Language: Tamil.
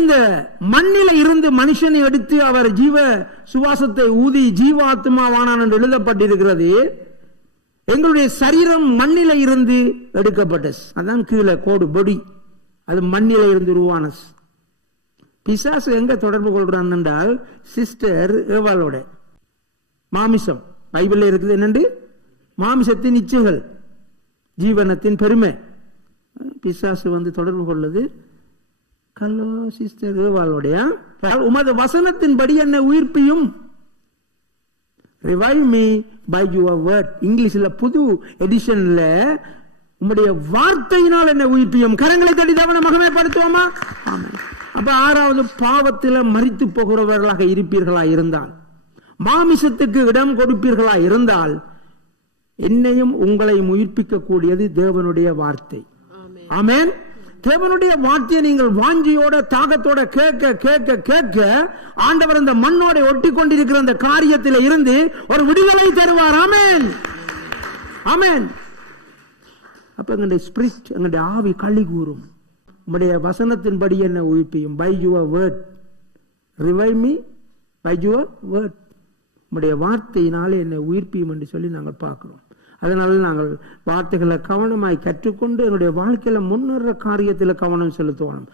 இந்த மண்ணில இருந்து மனுஷனை எடுத்து அவர் ஜீவ சுவாசத்தை ஊதி ஜீவாத்மாவானான் என்று எழுதப்பட்டிருக்கிறது. எங்களுடைய சரீரம் மண்ணில இருந்து எடுக்கப்பட்டது. அதான் கீழே கோடு பொடி, அது மண்ணில இருந்து உருவான. பிசாசு எங்க தொடர்பு கொள்றான் என்றால் சிஸ்டர் ஏவாளோட மாமிசம். பைபிள்ல இருக்குது என்னண்டு? மாமிசத்தின் இச்சைகள், ஜீவனத்தின் பெருமை. பிசாசு தொடர்பு கொள்ளுது கல்லோ சிஸ்டர் ஏவாளோடைய. உமது வசனத்தின்படி என்னை உயிர்ப்பியும். Revive me by your word. இங்கிலீஷ்ல புது எடிஷன்ல உம்முடைய வார்த்தையினால் என்னை உயிர்ப்பியும். கரங்களை தட்டி தேவனை மகிமைப்படுத்துவோமா? ஆமென். அப்ப ஆறாவது, பாவத்தில் மரித்து போகிறவர்களாக இருப்பீர்களா இருந்தால், மாமிசத்துக்கு இடம் கொடுப்பீர்களா இருந்தால், என்னையும் உங்களையும் உயிர்ப்பிக்க கூடியது தேவனுடைய வார்த்தை. ஆமென். தேவனுடைய வார்த்தையை நீங்கள் வாஞ்சியோட தாகத்தோட கேட்க கேட்க கேட்க ஆண்டவர் இந்த மண்ணோட ஒட்டி கொண்டிருக்கிற அந்த காரியத்தில் இருந்து ஒரு விடுதலை தருவார். ஆமென், ஆமென். அப்ப எங்களுடைய ஸ்பிரிட், எங்களுடைய ஆவி களி கூறும். உம்முடைய வசனத்தின்படி என்னை உயிர்ப்பியும். By your word revive me by your word. உம்முடைய வார்த்தையினாலே என்னை உயிர்ப்பியும் என்று சொல்லி நாங்கள் பார்க்கிறோம். அதனால நாங்கள் வார்த்தைகளை கவனமாய் கற்றுக்கொண்டு என்னுடைய வாழ்க்கையில முன்னேற காரியத்தில் கவனம் செலுத்துவோம்.